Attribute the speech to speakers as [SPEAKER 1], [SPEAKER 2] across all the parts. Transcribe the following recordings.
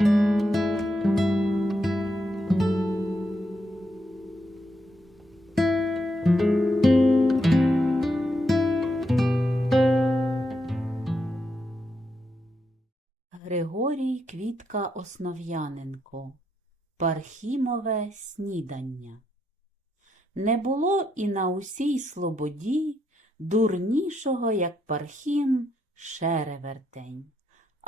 [SPEAKER 1] Григорій Квітка Основ'яненко Пархімове снідання Не було і на усій слободі дурнішого, як Пархім, шеревертень.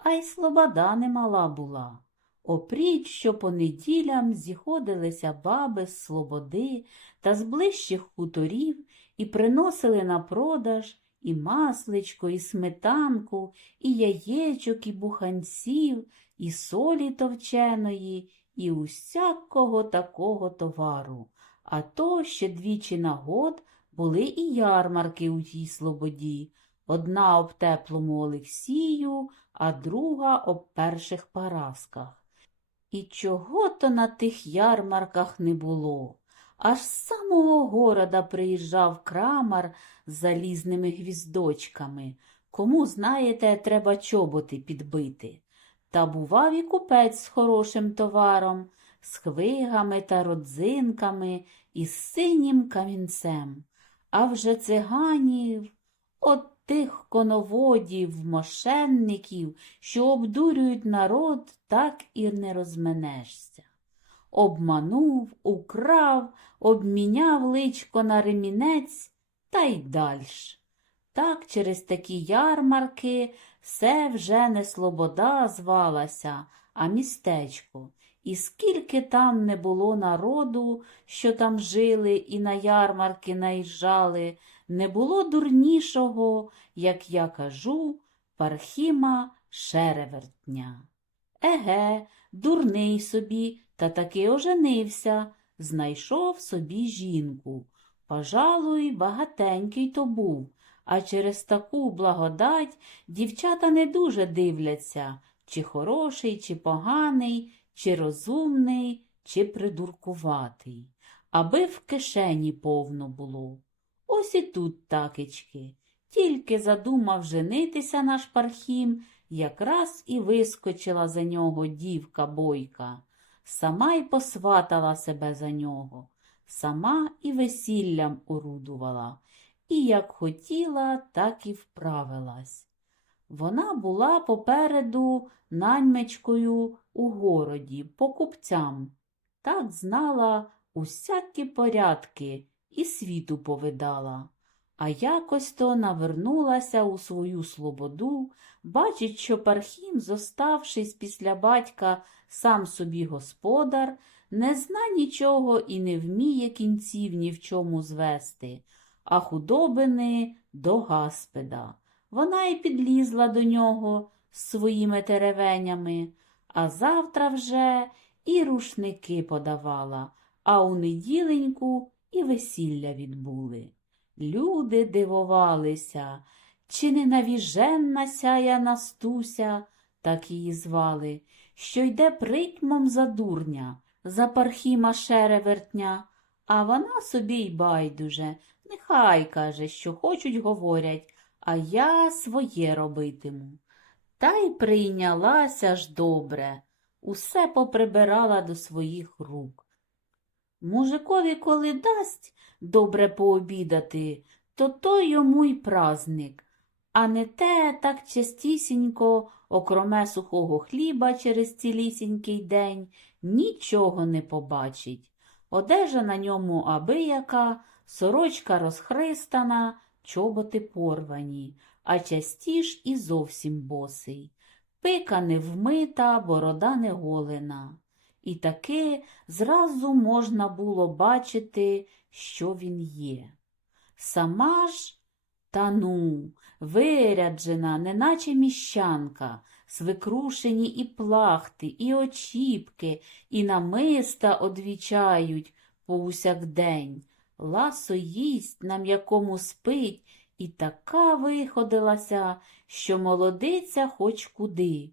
[SPEAKER 1] А й слобода немала була. Опріч, що по неділям зіходилися баби з слободи та з ближчих хуторів і приносили на продаж і масличко, і сметанку, і яєчок, і буханців, і солі товченої, і усякого такого товару. А то ще двічі на год були і ярмарки у тій слободі. Одна об теплому Олексію, а друга об перших Парасках. І чого то на тих ярмарках не було. Аж з самого города приїжджав крамар з залізними гвіздочками. Кому, знаєте, треба чоботи підбити. Та бував і купець з хорошим товаром, з хвигами та родзинками і з синім камінцем. А вже циганів, от тих коноводів, мошенників, що обдурюють народ, так і не розменешся. Обманув, украв, обміняв личко на ремінець та й дальш. Так через такі ярмарки все вже не слобода звалася, а містечко. І скільки там не було народу, що там жили і на ярмарки наїжджали, не було дурнішого, як я кажу, Пархіма Шеревертня. Еге, дурний собі, та таки оженився, знайшов собі жінку. Пожалуй, багатенький то був, а через таку благодать дівчата не дуже дивляться, чи хороший, чи поганий, чи розумний, чи придуркуватий, аби в кишені повно було. Ось і тут такечки. Тільки задумав женитися наш пархім, якраз і вискочила за нього дівка бойка. Сама й посватала себе за нього, сама і весіллям орудувала, і як хотіла, так і вправилась. Вона була попереду наймичкою у городі, покупцям, так знала усякі порядки і світу повидала. А якось то навернулася у свою слободу, бачить, що Пархім, зоставшись після батька сам собі господар, не зна нічого і не вміє кінців ні в чому звести, а худобини до гаспеда. Вона й підлізла до нього з своїми теревенями, а завтра вже і рушники подавала, а у неділеньку і весілля відбули. Люди дивувалися, чи не навіженна сяя Настуся, так її звали, що йде притьмом за дурня, за пархіма шеревертня, а вона собі й байдуже, нехай каже, що хочуть говорять, а я своє робитиму. Та й прийнялася ж добре, усе поприбирала до своїх рук. Мужикові, коли дасть добре пообідати, то то йому й празник, а не те так частісінько, окроме сухого хліба через цілісінький день, нічого не побачить. Одежа на ньому абияка, сорочка розхристана, чоботи порвані, а частіш і зовсім босий. Пика не вмита, борода не голена. І таки зразу можна було бачити, що він є. Сама ж, та ну, виряджена, неначе міщанка, свикрушені і плахти, і очіпки, і намиста одвічають поусякдень. Ласо їсть, на м'якому спить, і така виходилася, що молодиця хоч куди.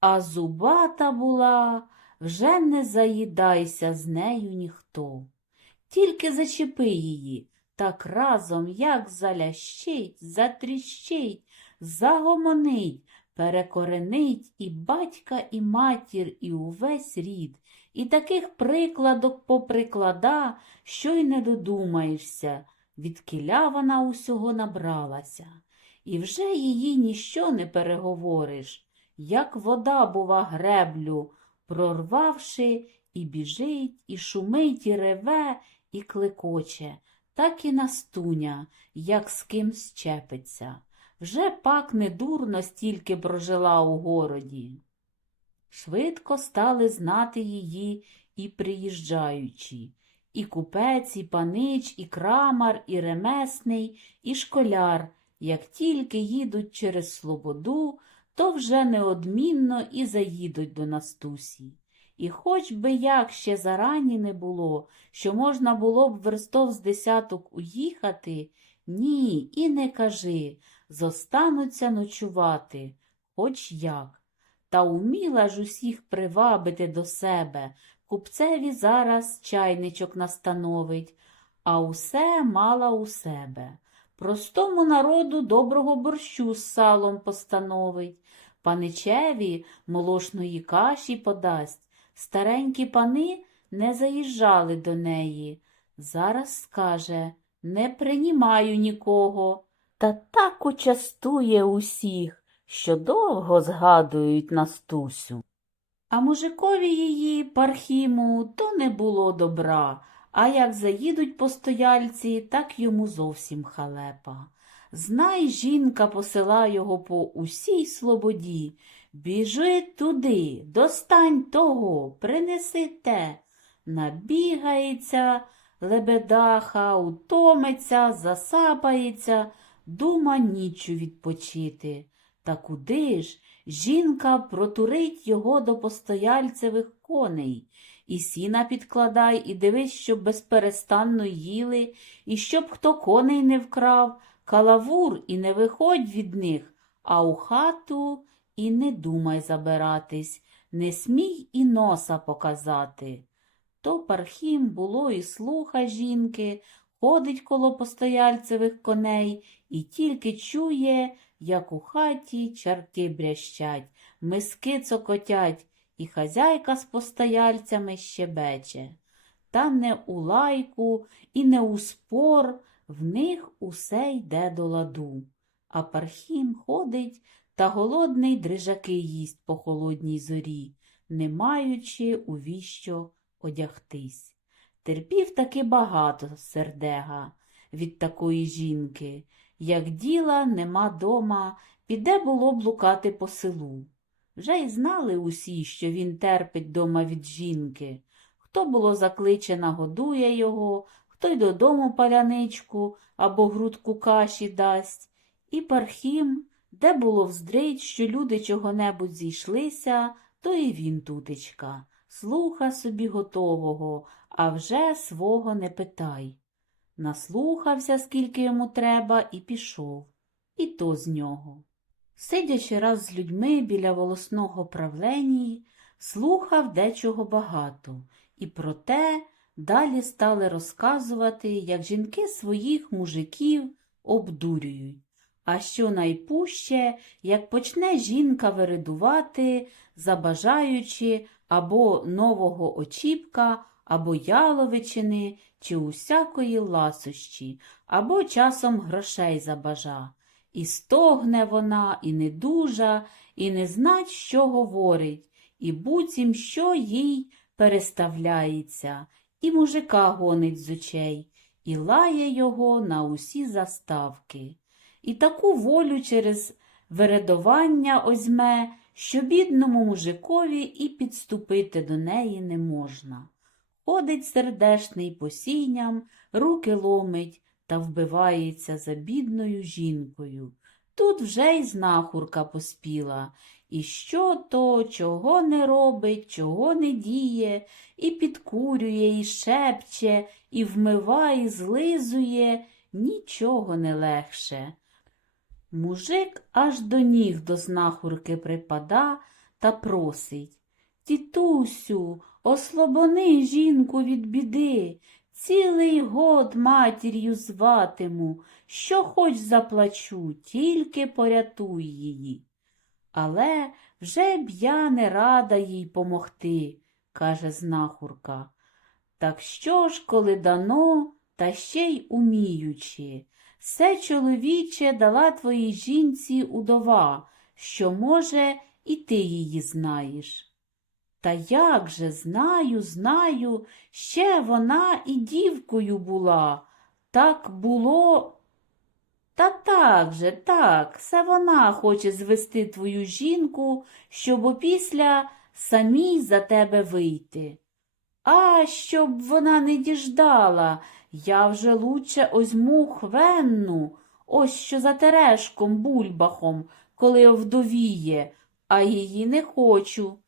[SPEAKER 1] А зубата була, вже не заїдайся з нею ніхто. Тільки зачепи її, так разом, як залящить, затріщить, загомонить, перекоренить і батька, і матір, і увесь рід, і таких прикладок поприклада, що й не додумаєшся, відкіля вона усього набралася. І вже її ніщо не переговориш, як вода, бува, греблю, прорвавши, і біжить, і шумить, і реве, і клекоче, так і настуня, як з ким щепиться. Вже пак не дурно стільки прожила у городі. Швидко стали знати її і приїжджаючі, і купець, і панич, і крамар, і ремесний, і школяр, як тільки їдуть через слободу, то вже неодмінно і заїдуть до Настусі. І хоч би як ще зарані не було, що можна було б верстов з десяток уїхати, ні, і не кажи, зостануться ночувати, хоч як. Та уміла ж усіх привабити до себе, купцеві зараз чайничок настановить, а усе мала у себе. Простому народу доброго борщу з салом постановить, паничеві молошної каші подасть. Старенькі пани не заїжджали до неї. Зараз скаже не приймаю нікого. Та так участує усіх, що довго згадують Настусю. А мужикові її, Пархіму, то не було добра, а як заїдуть постояльці, так йому зовсім халепа. Знай, жінка посила його по усій слободі. Біжи туди, достань того, принеси те. Набігається лебедаха, утомиться, засапається, дума нічу відпочити. Та куди ж? Жінка протурить його до постояльцевих коней. І сіна підкладай, і дивись, щоб безперестанно їли, і щоб хто коней не вкрав, калавур і не виходь від них, а у хату і не думай забиратись, не смій і носа показати. То Пархім було і слуха жінки, ходить коло постояльцевих коней і тільки чує, як у хаті чарки брящать, миски цокотять, і хазяйка з постояльцями щебече. Та не у лайку і не у спор, в них усе йде до ладу. А Пархім ходить та голодний дрижаки їсть по холодній зорі, не маючи у віщо одягтись. Терпів таки багато сердега від такої жінки. Як діла нема дома, піде було блукати по селу. Вже й знали усі, що він терпить дома від жінки. Хто було закличе, нагодує його, хто й додому паляничку або грудку каші дасть. І Пархім, де було вздрить, що люди чого-небудь зійшлися, то і він тутечка. Слуха собі готового, а вже свого не питай. Наслухався, скільки йому треба, і пішов. І то з нього. Сидячи раз з людьми біля волосного правленії, слухав дечого багато, і проте далі стали розказувати, як жінки своїх мужиків обдурюють. А що найпуще, як почне жінка виридувати, забажаючи або нового очіпка, або яловичини, чи усякої ласощі, або часом грошей забажа. І стогне вона, і недужа, і не знать, що говорить, і буцім, що їй переставляється, і мужика гонить з очей, і лає його на усі заставки. І таку волю через вередування озьме, що бідному мужикові і підступити до неї не можна. Ходить сердешний по сіням, руки ломить та вбивається за бідною жінкою. Тут вже й знахурка поспіла. І що то, чого не робить, чого не діє, і підкурює, і шепче, і вмиває, і злизує, нічого не легше. Мужик аж до ніг до знахурки припада та просить Тітусю, ослобони жінку від біди, цілий год матір'ю зватиму, що хоч заплачу, тільки порятуй її. Але вже б я не рада їй помогти, каже знахурка. Так що ж, коли дано, та ще й уміючи, все чоловіче дала твоїй жінці удова, що, може, і ти її знаєш. Та як же знаю, знаю, ще вона і дівкою була. Так було. Та так же, так, це вона хоче звести твою жінку, щоб опісля самій за тебе вийти. А щоб вона не діждала, я вже лучше озьму хвенну, ось що за терешком бульбахом, коли овдовіє, а її не хочу.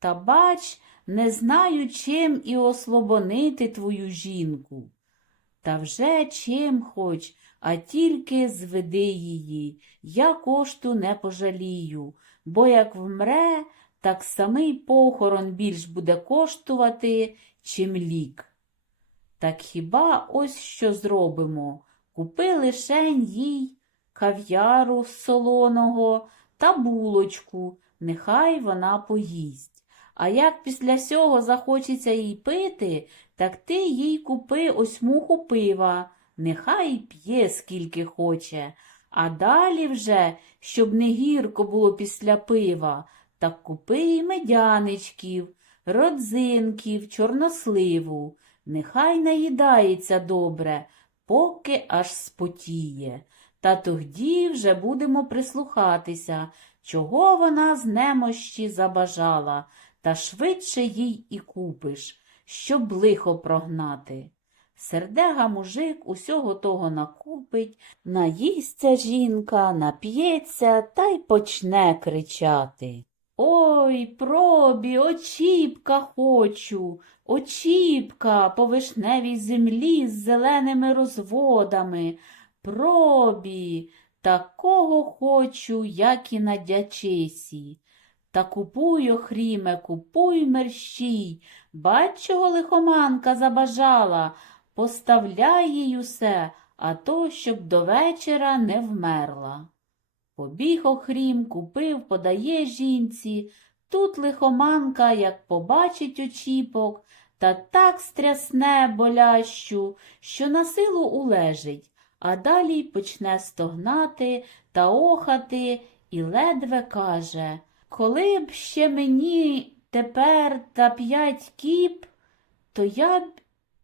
[SPEAKER 1] Та бач, не знаю, чим і ослобонити твою жінку. Та вже чим хоч, а тільки зведи її, я кошту не пожалію, бо як вмре, так самий похорон більш буде коштувати, чим лік. Так хіба ось що зробимо? Купи лишень їй кав'яру солоного та булочку, нехай вона поїсть. А як після сього захочеться їй пити, так ти їй купи ось муху пива, нехай п'є скільки хоче. А далі вже, щоб не гірко було після пива, так купи й медяничків, родзинків, чорносливу. Нехай наїдається добре, поки аж спотіє. Та тоді вже будемо прислухатися, чого вона з немощі забажала, та швидше їй і купиш, щоб лихо прогнати. Сердега мужик усього того накупить, наїсться жінка, нап'ється та й почне кричати. Ой, пробі, очіпка хочу, очіпка по вишневій землі з зеленими розводами. Пробі, такого хочу, як і на дячисі. Та купуй, охріме, купуй мерщій, бач, чого лихоманка забажала, поставляй їй усе, а то, щоб до вечора не вмерла. Побіг охрім, купив, подає жінці. Тут лихоманка, як побачить очіпок, та так стрясне болящу, що на силу улежить, а далі почне стогнати та охати і ледве каже Коли б ще мені тепер та п'ять кіп, то я б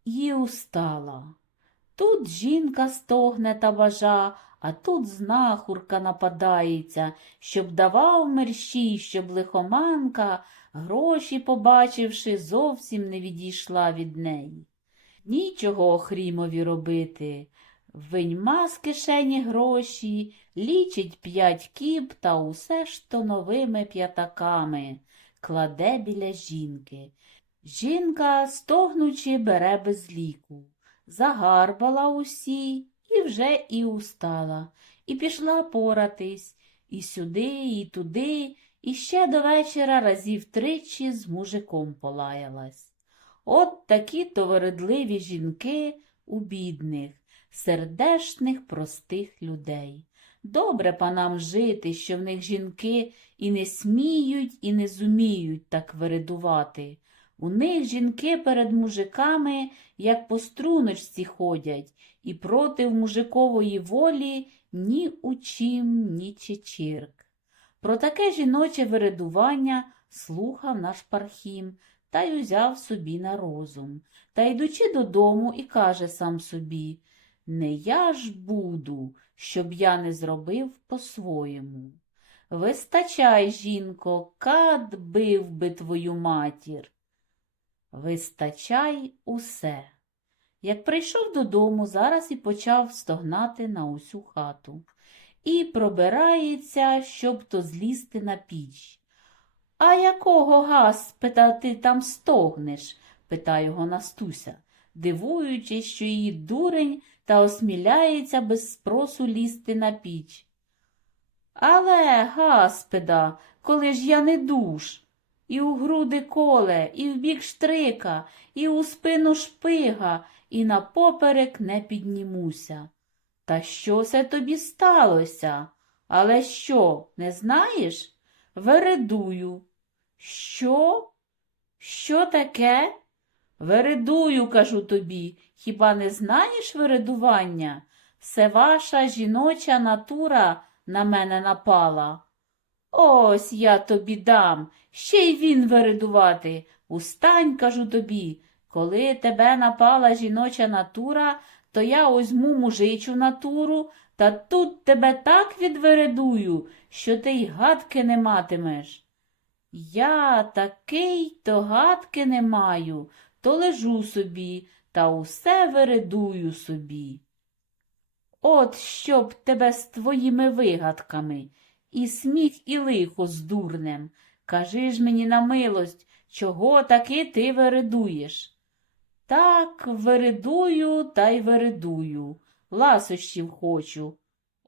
[SPEAKER 1] і устала. Тут жінка стогне та бажа, а тут знахурка нападається, щоб давав мерщій, щоб лихоманка, гроші побачивши, зовсім не відійшла від неї. Нічого Охрімові робити. Виньма з кишені гроші, лічить п'ять кіп та усе ж то новими п'ятаками, кладе біля жінки. Жінка, стогнучи, бере без ліку, загарбала усі і вже і устала, і пішла поратись. І сюди, і туди, і ще до вечора разів тричі з мужиком полаялась. От такі то вередливі жінки у бідних, сердешних, простих людей. Добре панам жити, що в них жінки і не сміють, і не зуміють так вередувати. У них жінки перед мужиками, як по струночці ходять, і проти мужикової волі ні у чим, ні чечірк. Про таке жіноче вередування слухав наш пархім та й узяв собі на розум. Та йдучи додому, і каже сам собі Не я ж буду, щоб я не зробив по-своєму. Вистачай, жінко, кад бив би твою матір. Вистачай усе. Як прийшов додому, зараз і почав стогнати на усю хату. І пробирається, щоб то злізти на піч. А якого газ, ти там стогнеш? питає його Настуся, дивуючись, що її дурень та осміляється без спросу лізти на піч. Але, гаспеда, коли ж я не душ, і у груди коле, і в бік штрика, і у спину шпига, і на поперек не піднімуся. Та що це тобі сталося? Але що, не знаєш? Вередую. Що? Що таке? Вередую, кажу тобі. Хіба не знаєш вередування? Все ваша жіноча натура на мене напала. Ось я тобі дам, ще й він вередувати. Устань, кажу тобі, коли тебе напала жіноча натура, то я озьму мужичу натуру, та тут тебе так відвередую, що ти й гадки не матимеш. Я такий то гадки не маю, то лежу собі та усе вередую собі. От щоб тебе з твоїми вигадками, і сміх, і лихо з дурнем. Кажи ж мені на милость, чого таки ти вередуєш? Так, вередую та й вередую, ласощів хочу.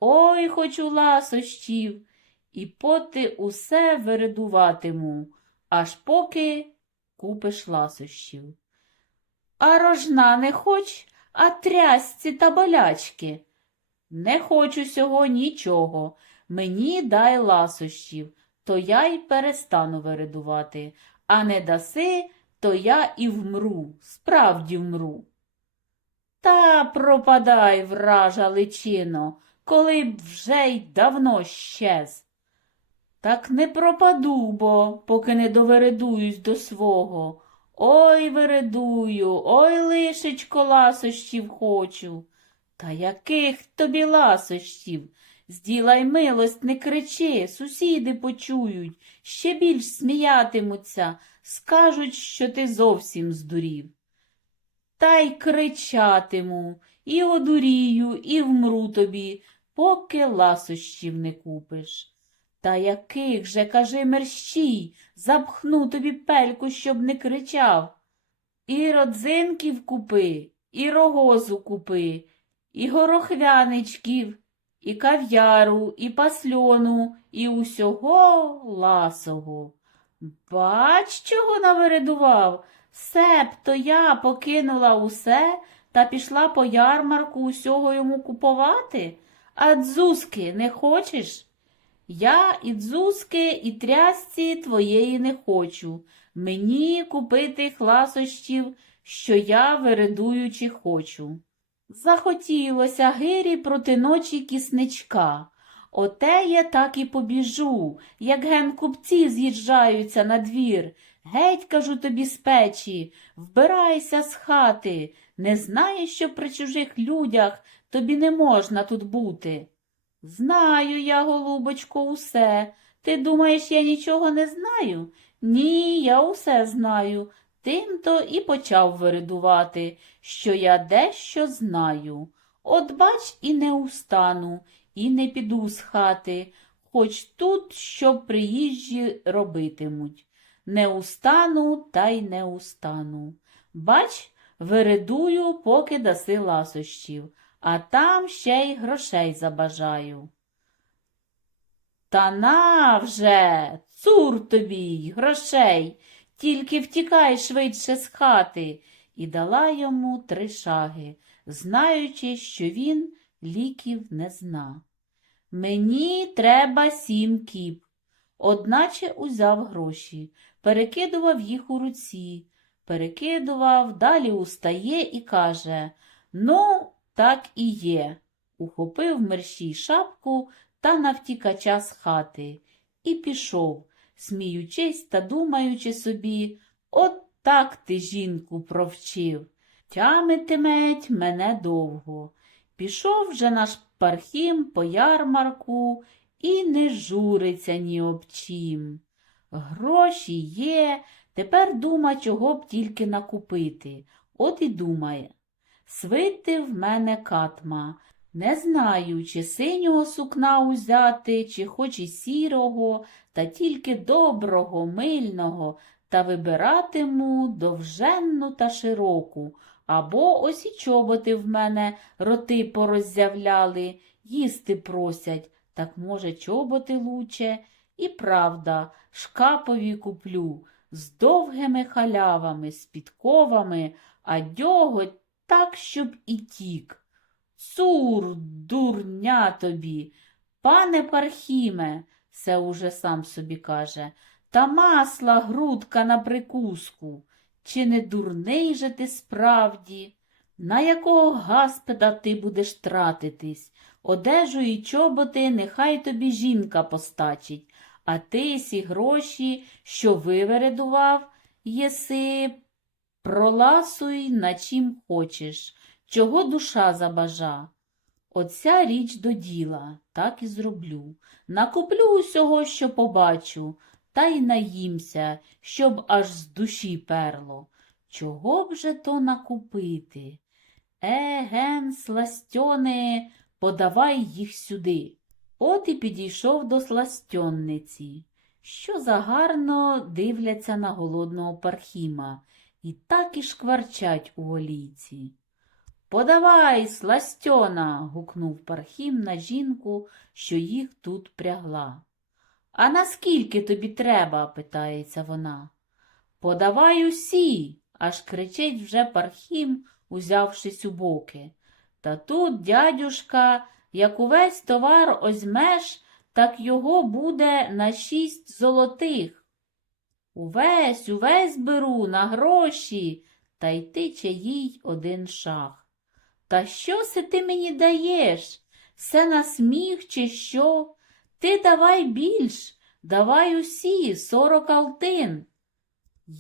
[SPEAKER 1] Ой, хочу ласощів, і поти усе вередуватиму, аж поки купиш ласощів. А рожна не хоч, а трясці та болячки. Не хочу сього нічого. Мені дай ласощів, то я й перестану вередувати, а не даси, то я і вмру, справді вмру. Та пропадай, вража личино, коли б вже й давно щез. Так не пропаду, бо, поки не довередуюсь до свого. Ой, вередую, ой, лишечко ласощів хочу. Та яких тобі ласощів? Зділай милость, не кричи, сусіди почують, ще більш сміятимуться, скажуть, що ти зовсім здурів. Та й кричатиму, і одурію, і вмру тобі, поки ласощів не купиш. Та яких же, кажи, мерщій, запхну тобі пельку, щоб не кричав. І родзинків купи, і рогозу купи, і горохвяничків, і кав'яру, і пасльону, і усього ласого. Бач, чого навередував? Себто я покинула усе та пішла по ярмарку усього йому купувати, а дзузки не хочеш? Я і дзузки, і трясці твоєї не хочу. Мені купити ласощів, що я вередуючи хочу. Захотілося гирі проти ночі кісничка. Оте я так і побіжу, як ген купці з'їжджаються на двір. Геть, кажу тобі з печі, вбирайся з хати. Не знаєш, що при чужих людях тобі не можна тут бути. Знаю я, голубочко, усе. Ти думаєш, я нічого не знаю? Ні, я усе знаю. Тим-то і почав виридувати, що я дещо знаю. От бач, і не устану, і не піду з хати, хоч тут що приїжджі робитимуть. Не устану, та й не устану. Бач, виридую, поки даси ласощів, а там ще й грошей забажаю. Та на вже, цур тобі, й грошей, тільки втікай швидше з хати, і дала йому три шаги, знаючи, що він ліків не зна. Мені треба сім кіп. Одначе узяв гроші, перекидував їх у руці, перекидував, далі устає і каже Ну, так і є. Ухопив мерщій шапку та навтікача з хати і пішов, сміючись та думаючи собі, от так ти, жінку, провчив. Тямитиметь мене довго. Пішов вже наш пархім по ярмарку і не журиться ні об чим. Гроші є, тепер дума, чого б тільки накупити. От і думає. Свити в мене катма. Не знаю, чи синього сукна узяти, чи хоч і сірого, та тільки доброго, мильного, та вибиратиму довженну та широку. Або ось і чоботи в мене роти пороззявляли, їсти просять, так, може, чоботи луче. І правда, шкапові куплю з довгими халявами, з підковами, а дьоготь так, щоб і тік. Цур, дурня тобі, пане Пархіме, все уже сам собі каже, та масла грудка на прикуску. Чи не дурний же ти справді? На якого гаспеда ти будеш тратитись? Одежу і чоботи нехай тобі жінка постачить, а ти сі гроші, що вивередував, єси, проласуй на чим хочеш, чого душа забажа. Оця річ до діла, так і зроблю. Накуплю усього, що побачу, та й наїмся, щоб аж з душі перло. Чого б же то накупити? Е, ген, сластьони, подавай їх сюди. От і підійшов до сластьонниці, що загарно дивляться на голодного пархіма, і так і шкварчать у олійці. Подавай, сластьона. гукнув пархім на жінку, що їх тут прягла. А наскільки тобі треба? питається вона. Подавай усі, аж кричить вже пархім, узявшись у боки. Та тут, дядюшка, як увесь товар озьмеш, так його буде на шість золотих. Увесь, увесь беру на гроші, та й тиче їй один шах. Та що се ти мені даєш? Все на сміх, чи що? Ти давай більш, давай усі, сорок алтин.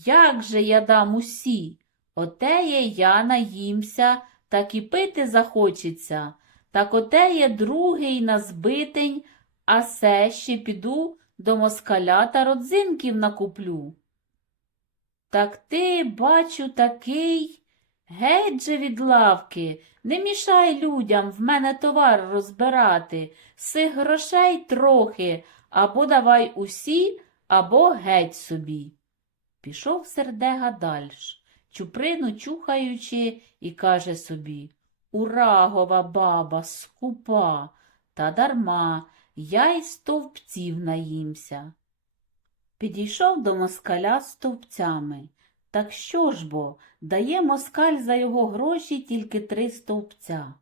[SPEAKER 1] Як же я дам усі? Отеє я наїмся, так і пити захочеться. Так отеє другий на збитень, а се ще піду до москаля та родзинків накуплю. Так ти, бачу, такий. Геть же від лавки, не мішай людям в мене товар розбирати, сих грошей трохи, або давай усі, або геть собі. Пішов сердега дальш, чуприну чухаючи, і каже собі Урагова баба, скупа, та дарма, я й стовпців наїмся. Підійшов до москаля з стовпцями. Так що ж бо, дає москаль за його гроші тільки три стовпця.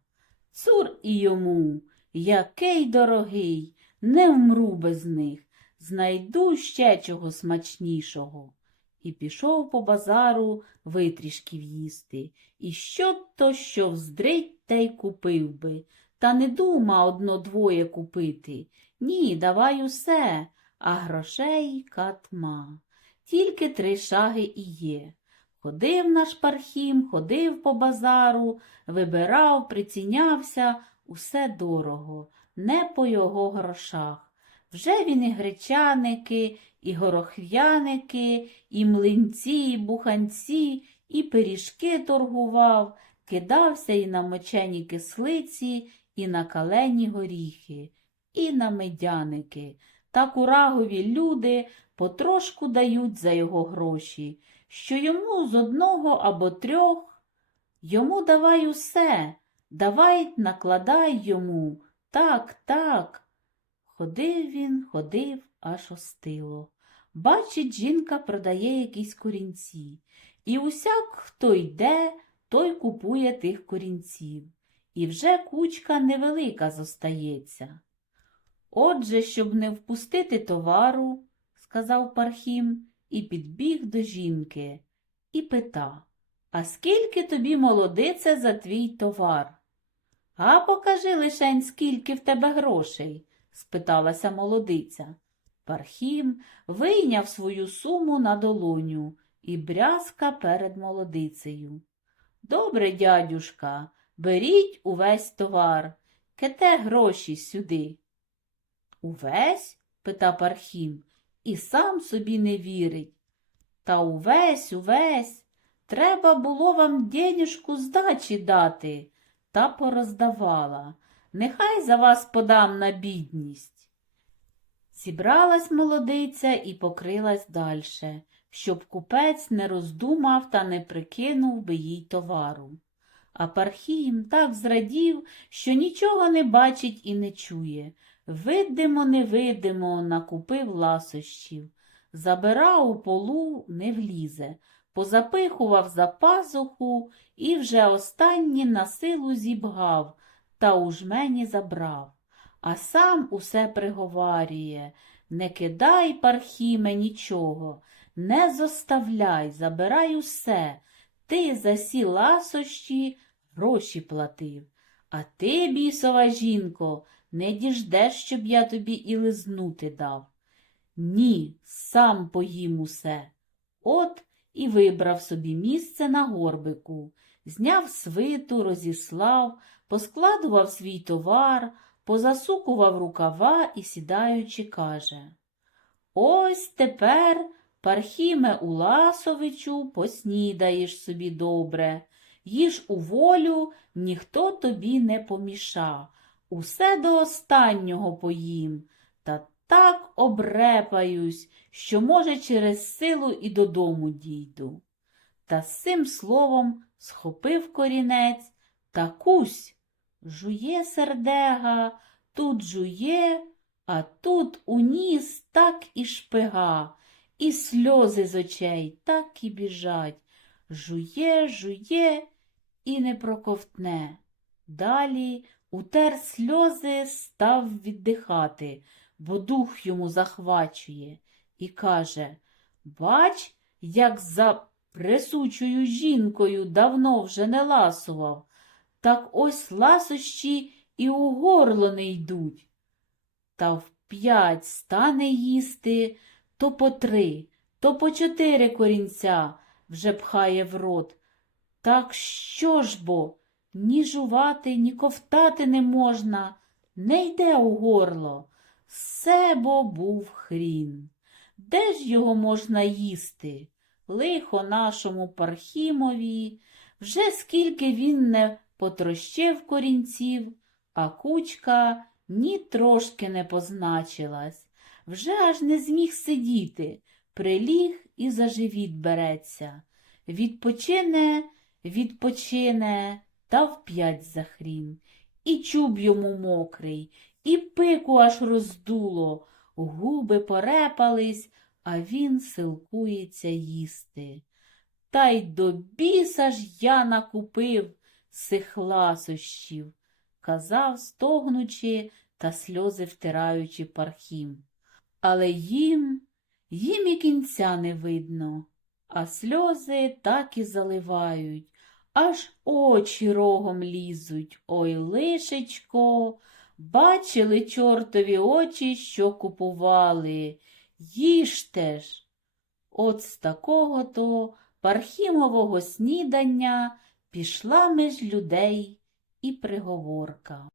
[SPEAKER 1] Цур і йому, який дорогий, не вмру без них, знайду ще чого смачнішого. І пішов по базару витрішків їсти, і що то що вздрить, те й купив би. Та не дума одно-двоє купити. Ні, давай усе, а грошей катма. Тільки три шаги і є. Ходив наш пархім, ходив по базару, вибирав, прицінявся, усе дорого, не по його грошах. Вже він і гречаники, і горохв'яники, і млинці, і буханці, і пиріжки торгував, кидався і на мочені кислиці, і на калені горіхи, і на медяники. Та курагові люди потрошку дають за його гроші, що йому з одного або трьох. Йому давай усе, давай накладай йому. Так, так. Ходив він, ходив, аж остило. Бачить, жінка продає якісь корінці, і усяк, хто йде, той купує тих корінців, і вже кучка невелика зостається. Отже, щоб не впустити товару, сказав Пархім, і підбіг до жінки, і пита, а скільки тобі, молодице, за твій товар? А покажи лишень, скільки в тебе грошей? спиталася молодиця. Пархім вийняв свою суму на долоню і брязка перед молодицею. Добре, дядюшка, беріть увесь товар, кете гроші сюди. Увесь? пита Пархім, і сам собі не вірить. Та увесь, увесь, треба було вам денежку здачі дати, та пороздавала. Нехай за вас подам на бідність. Зібралась молодиця і покрилась дальше, щоб купець не роздумав та не прикинув би їй товару. А Пархім так зрадів, що нічого не бачить і не чує. Видимо, невидимо, накупив ласощів. Забирав у полу не влізе, позапихував за пазуху і вже останні на силу зібгав та у жмені забрав. А сам усе приговарює Не кидай, Пархіме, нічого, не зоставляй, забирай усе. Ти за сі ласощі гроші платив. А ти, бісова жінко, не діждеш, щоб я тобі і лизнути дав. Ні, сам поїм усе. От і вибрав собі місце на горбику, зняв свиту, розіслав, поскладував свій товар, позасукував рукава і, сідаючи, каже Ось тепер, Пархіме Уласовичу, поснідаєш собі добре, їж у волю, ніхто тобі не помішав, усе до останнього поїм, та так обрепаюсь, що, може, через силу і додому дійду. Та з цим словом схопив корінець та кусь. Жує сердега, тут жує, а тут у ніс так і шпига, і сльози з очей так і біжать. Жує, жує і не проковтне. Далі утер сльози, став віддихати, бо дух йому захвачує, і каже Бач, як за присучою жінкою давно вже не ласував, так ось ласощі і у горло не йдуть. Та вп'ять стане їсти то по три, то по чотири корінця вже пхає в рот. Так що ж бо, ні жувати, ні ковтати не можна, не йде у горло. Все бо був хрін. Де ж його можна їсти? Лихо нашому Пархімові, вже скільки він не потрощив корінців, а кучка ні трошки не позначилась, вже аж не зміг сидіти, приліг і за живіт береться. Відпочине, відпочине, та вп'ять за хрін. І чуб йому мокрий, і пику аж роздуло, губи порепались, а він силкується їсти. Та й до біса ж я накупив сих ласощів, казав, стогнучи та сльози втираючи пархім. Але їм, їм і кінця не видно, а сльози так і заливають, аж очі рогом лізуть. Ой, лишечко, бачили чортові очі, що купували. Їжте ж. От з такого то пархімового снідання пішла між людей і приговорка.